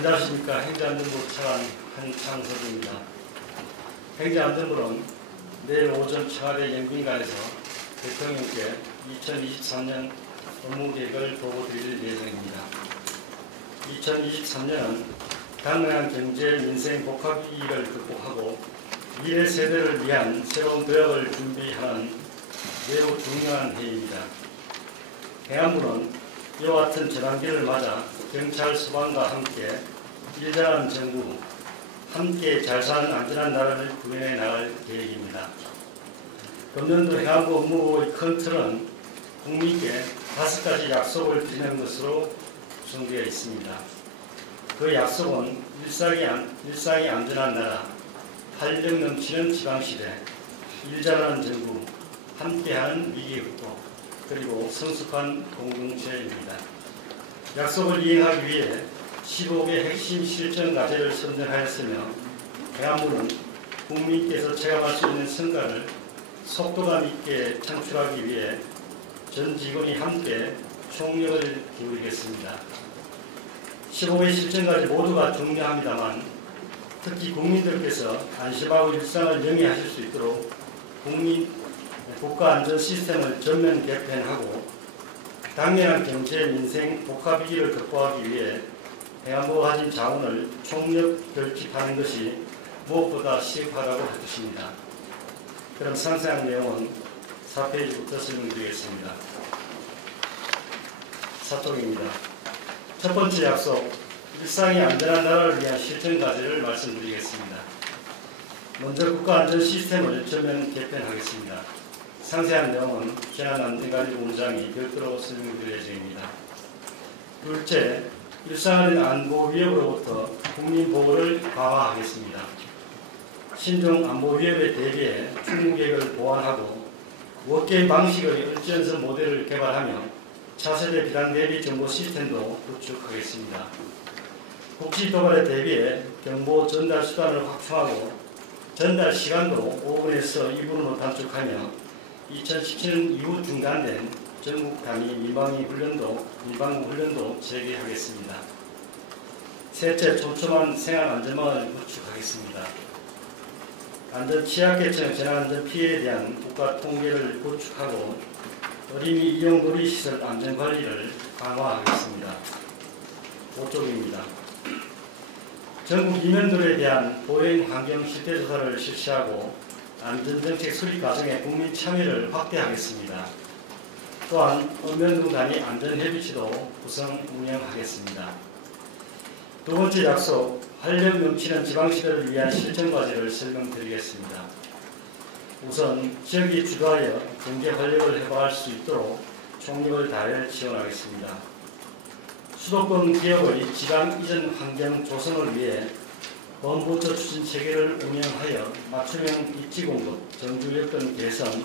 안녕하십니까. 행정안전부 차관 한창섭입니다. 행정안전부는 내일 오전 청와대 영빈관에서 대통령께 2023년 업무계획을 보고드릴 예정입니다. 2023년은 당면한 경제, 민생, 복합위기를 극복하고 미래 세대를 위한 새로운 도약을 준비하는 매우 중요한 해입니다. 행안부는 이와 같은 전환기를 맞아 경찰, 소방과 함께 일자한 정부, 함께 잘 사는 안전한 나라를 구현해 나갈 계획입니다. 금년도 행안부 업무의 큰 틀은 국민께 5가지 약속을 드리는 것으로 구성되어 있습니다. 그 약속은 일상이 안전한 나라, 활력 넘치는 지방시대, 일자라는 정부, 함께하는 위기 극복, 그리고 성숙한 공동체입니다. 약속을 이행하기 위해 15개 핵심 실천 과제를 선정하였으며 행안부는 국민께서 체감할 수 있는 성과를 속도감 있게 창출하기 위해 전 직원이 함께 총력을 기울이겠습니다. 15개 실천 과제 모두가 중요합니다만 특히 국민들께서 안심하고 일상을 영위하실 수 있도록 국가 안전 시스템을 전면 개편하고 당면한 경제, 민생, 복합위기를 극복하기 위해 행안부가 가진 자원을 총력 결집하는 것이 무엇보다 시급하다고 할 것입니다. 그럼 상세한 내용은 4페이지부터 설명드리겠습니다. 4쪽입니다. 첫 번째 약속, 일상이 안전한 나라를 위한 실천 과제를 말씀드리겠습니다. 먼저 국가 안전 시스템을 전면 개편하겠습니다. 상세한 내용은 재난안전관리본부장이 별도로 설명드릴 예정입니다. 둘째, 일상적인 안보 위협으로부터 국민 보호를 강화하겠습니다. 신종 안보 위협에 대비해 충무계획을 보완하고 워게임 방식의 일전선 모델을 개발하며 차세대 비단 대비 정보 시스템도 구축하겠습니다. 국지 도발에 대비해 정보 전달 수단을 확충하고 전달 시간도 5분에서 2분으로 단축하며 2017년 이후 중단된 전국 단위 민방위 훈련도 재개하겠습니다. 셋째, 촘촘한 생활안전망을 구축하겠습니다. 안전 취약계층 재난안전 피해에 대한 국가 통계를 구축하고 어린이 이용 놀이시설 안전관리를 강화하겠습니다. 5쪽입니다. 전국 이면도로에 대한 보행 환경 실태조사를 실시하고 안전정책 수립 과정에 국민 참여를 확대하겠습니다. 또한 읍면동 단위 안전협의체도 구성 운영하겠습니다. 두 번째 약속, 활력 넘치는 지방시대를 위한 실천 과제를 설명드리겠습니다. 우선 지역이 주도하여 경제 활력을 회복할 수 있도록 총력을 다해 지원하겠습니다. 수도권 기업의 지방 이전 환경 조성을 위해 범부처 추진 체계를 운영하여 맞춤형 입지 공급, 정주 여건 개선,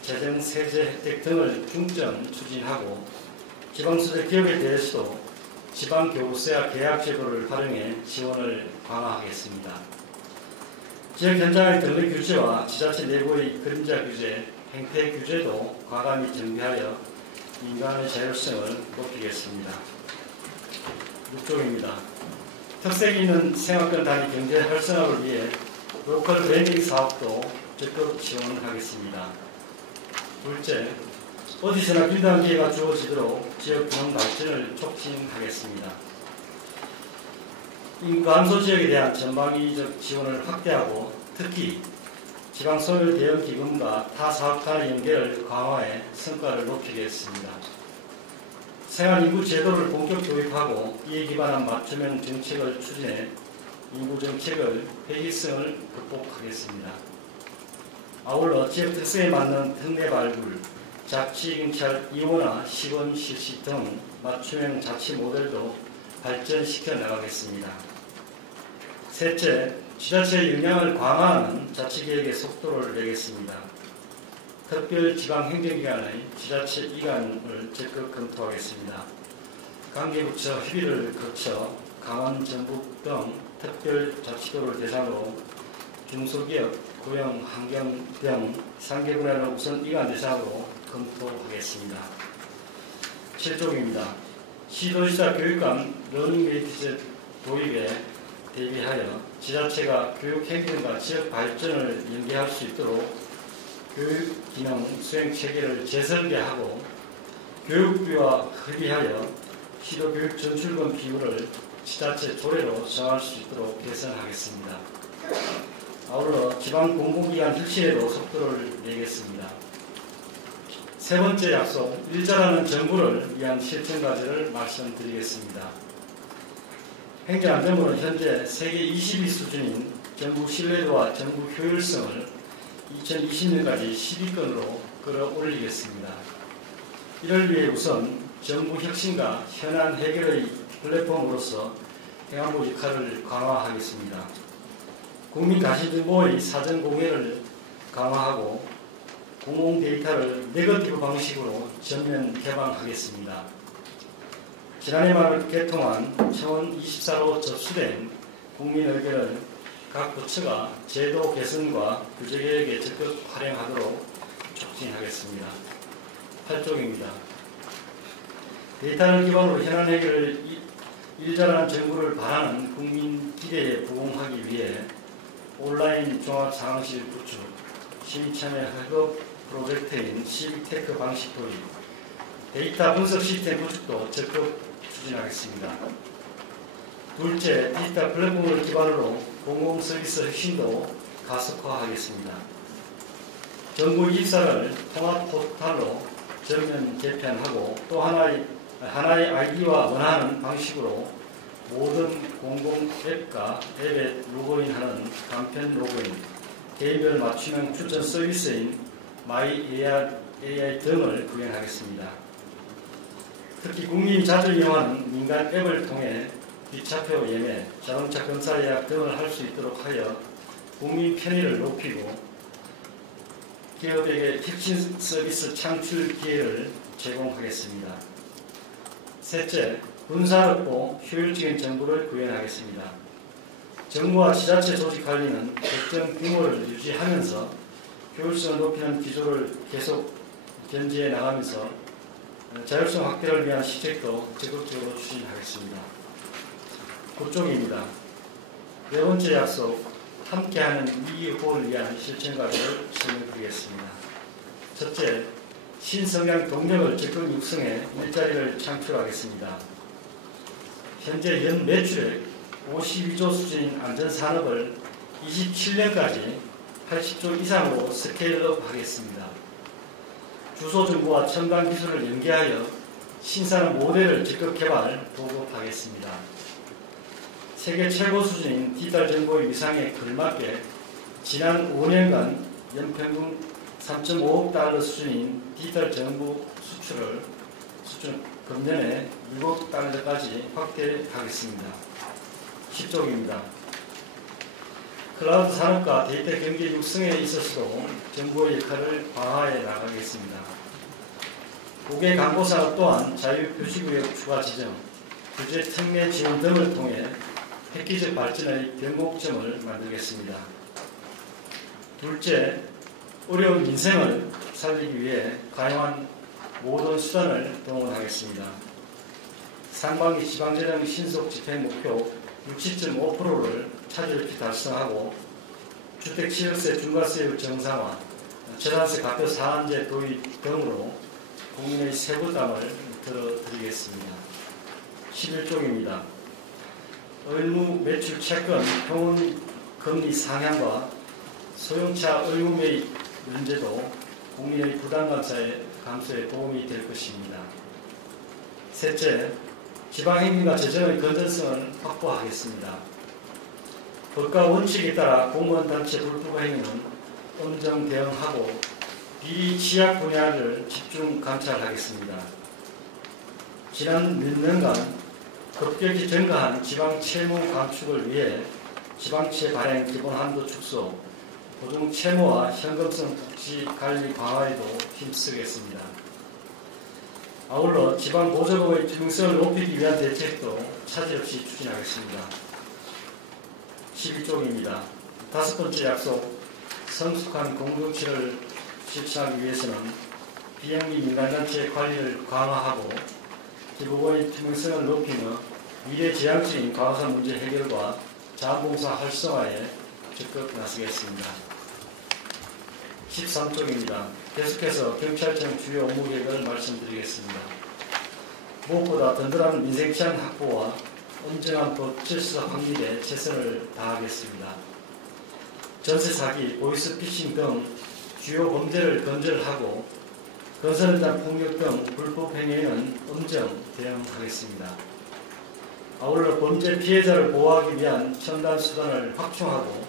재정 세제 혜택 등을 중점 추진하고 지방소재 기업에 대해서도 지방교부세와 계약 제도를 활용해 지원을 강화하겠습니다. 지역 현장의 등록 규제와 지자체 내부의 그림자 규제, 행태 규제도 과감히 정비하여 민간의 자율성을 높이겠습니다. 6쪽입니다. 특색 있는 생활권 단위 경제 활성화를 위해 로컬 브랜딩 사업도 적극 지원하겠습니다. 둘째, 어디서나 길다한 기회가 주어지도록 지역 균형 발전을 촉진하겠습니다. 인구 감소 지역에 대한 전방위적 지원을 확대하고 특히 지방소멸 대응 기금과 타 사업 간의 연계를 강화해 성과를 높이겠습니다. 생활인구 제도를 본격 도입하고 이에 기반한 맞춤형 정책을 추진해 인구 정책의 회의성을 극복하겠습니다. 아울러 지역 특성에 맞는 특례 발굴, 자치경찰 이원화 시범 실시 등 맞춤형 자치 모델도 발전시켜 나가겠습니다. 셋째, 지자체의 역량을 강화하는 자치계획의 속도를 내겠습니다. 특별 지방행정기관의 지자체 이관을 적극 검토하겠습니다. 관계부처 협의를 거쳐 강원, 전북 등 특별자치도를 대상으로 중소기업, 고용, 환경 등 3개 분야를 우선 이관 대상으로 검토하겠습니다. 7쪽입니다. 시도지사 교육감 러닝메이트 도입에 대비하여 지자체가 교육 행정과 지역 발전을 연계할 수 있도록 교육 기능 수행 체계를 재설계하고 교육부와 협의하여 시도교육 전출금 비율을 지자체 조례로 정할 수 있도록 개선하겠습니다. 아울러 지방 공공기관 혁신에도 속도를 내겠습니다. 세 번째 약속, 일자라는 정부를 위한 실천 과제를 말씀드리겠습니다. 행정안전부는 현재 세계 20위 수준인 정부 신뢰도와 정부 효율성을 2020년까지 10위권으로 끌어올리겠습니다. 이를 위해 우선 정부 혁신과 현안 해결의 플랫폼으로서 행안부 역할을 강화하겠습니다. 국민 가시정보의 사전 공개를 강화하고 공공 데이터를 네거티브 방식으로 전면 개방하겠습니다. 지난해 말 개통한 차원 24로 접수된 국민 의견을 각 부처가 제도 개선과 규제 개혁에 적극 활용하도록 촉진하겠습니다. 8쪽입니다. 데이터를 기반으로 현안 해결을 일자라는 정부를 바라는 국민 기대에 부응하기 위해 온라인 종합상황실 구축, 시민참여 협업 프로젝트인 시빅테크 방식 도입, 데이터 분석 시스템 구축도 적극 추진하겠습니다. 둘째, 디지털 플랫폼을 기반으로 공공서비스 혁신도 가속화하겠습니다. 정부 입사를 통합 포털로 전면 개편하고 또 하나의 아이디와 원하는 방식으로 모든 공공 앱과 앱에 로그인하는 간편 로그인, 개인별 맞춤형 추천 서비스인 마이 AI 등을 구현하겠습니다. 특히 국민이 자주 이용하는 민간 앱을 통해 뒷차표 예매, 자동차 검사 예약 등을 할 수 있도록 하여 국민 편의를 높이고 기업에게 혁신 서비스 창출 기회를 제공하겠습니다. 셋째, 분산업고 효율적인 정부를 구현하겠습니다. 정부와 지자체 조직 관리는 특정 규모를 유지하면서 효율성을 높이는 기조를 계속 견지해 나가면서 자율성 확대를 위한 시책도 적극적으로 추진하겠습니다. 9쪽입니다. 네 번째 약속, 함께하는 위기호를 위한 실천 과제를 설명드리겠습니다. 첫째, 신성장 동력을 적극 육성해 일자리를 창출하겠습니다. 현재 연 매출액 52조 수준인 안전산업을 27년까지 80조 이상으로 스케일업 하겠습니다. 주소정보와 첨단 기술을 연계하여 신산업 모델을 적극 개발, 보급하겠습니다. 세계 최고 수준인 디지털 정보의 위상에 걸맞게 지난 5년간 연평균 3.5억 달러 수준인 디지털 정보 수출 금년에 6억 달러까지 확대하겠습니다. 10쪽입니다. 클라우드 산업과 데이터 경제 육성에 있어서도 정부의 역할을 강화해 나가겠습니다. 고객 광고 산업 또한 자유표시구역 추가 지정, 규제 특례 지원 등을 통해 획기적 발전의 변곡점을 만들겠습니다. 둘째, 어려운 민생을 살리기 위해 가용한 모든 수단을 동원하겠습니다. 상반기 지방재정 신속 집행 목표 60.5%를 차질없이 달성하고 주택취득세 중과세율 정상화, 재산세 가표 상한제 도입 등으로 국민의 세부담을 들어드리겠습니다. 11쪽입니다. 의무 매출 채권 평원 금리 상향과 소형차 의무 매입 문제도 국민의 부담 감소에 도움이 될 것입니다. 셋째, 지방행정과 재정의 건전성을 확보하겠습니다. 법과 원칙에 따라 공무원 단체 불법 행위는 엄정 대응하고 비리 취약 분야를 집중 감찰하겠습니다. 지난 몇 년간 급격히 증가한 지방 채무 감축을 위해 지방채 발행 기본 한도 축소, 고정 채무와 현금성 복지 관리 강화에도 힘쓰겠습니다. 아울러 지방 보조금의 투명성을 높이기 위한 대책도 차질없이 추진하겠습니다. 12쪽입니다. 다섯 번째 약속, 성숙한 공동체를 실천하기 위해서는 비영리 민간단체 관리를 강화하고 기부금의 투명성을 높이며 미래지향적인 과거사 문제 해결과 자원봉사 활성화에 적극 나서겠습니다. 13쪽입니다. 계속해서 경찰청 주요 업무 계획을 말씀드리겠습니다. 무엇보다 든든한 민생치안 확보와 엄정한 법 질서 확립에 최선을 다하겠습니다. 전세 사기, 보이스피싱 등 주요 범죄를 근절하고 건설 현장 폭력 등 불법 행위에는 엄정 대응하겠습니다. 아울러 범죄 피해자를 보호하기 위한 첨단 수단을 확충하고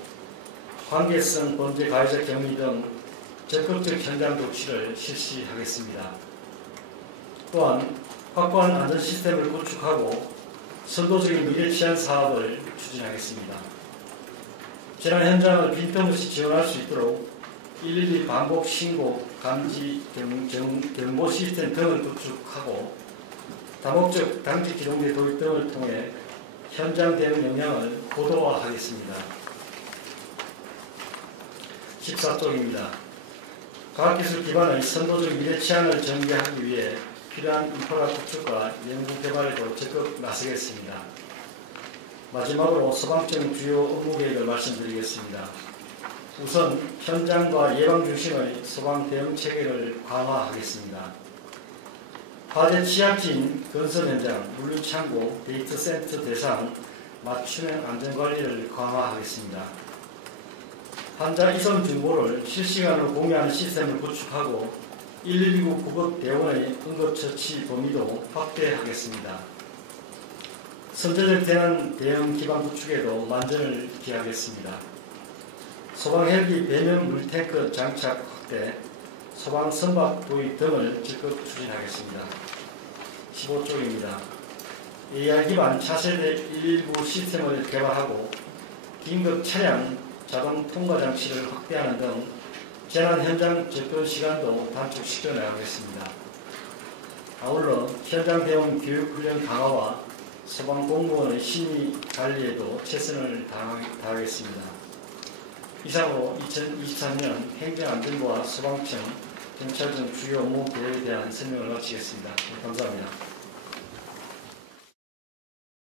관계성 범죄 가해자 격리 등 적극적 현장 조치를 실시하겠습니다. 또한 확고한 안전 시스템을 구축하고 선도적인 미래 치안 사업을 추진하겠습니다. 재난 현장을 빈틈없이 지원할 수 있도록 112 반복 신고 감지 경보 시스템 등을 구축하고 다목적 당직 기동대 도입 등을 통해 현장 대응 역량을 고도화하겠습니다. 14쪽입니다. 과학기술 기반의 선도적 미래 치안을 전개하기 위해 필요한 인프라 구축과 연구 개발에도 적극 나서겠습니다. 마지막으로 소방청 주요 업무 계획을 말씀드리겠습니다. 우선 현장과 예방 중심의 소방 대응 체계를 강화하겠습니다. 화재 취약지인 건설 현장, 물류 창고, 데이터 센터 대상 맞춤형 안전관리를 강화하겠습니다. 환자 이송 정보를 실시간으로 공유하는 시스템을 구축하고 119 구급 대원의 응급처치 범위도 확대하겠습니다. 선제적 재난 대응 기반 구축에도 만전을 기하겠습니다. 소방 헬기 배면 물탱크 장착 확대, 소방 선박 도입 등을 적극 추진하겠습니다. 15쪽입니다. AR 기반 차세대 119 시스템을 개발하고 긴급 차량 자동 통과 장치를 확대하는 등 재난 현장 접근 시간도 단축시켜 나가겠습니다. 아울러 현장 대응 교육 훈련 강화와 소방 공무원의 심의 관리에도 최선을 다하겠습니다. 이상으로 2023년 행정안전부와 소방청, 경찰청 주요 업무 계획에 대한 설명을 마치겠습니다. 감사합니다.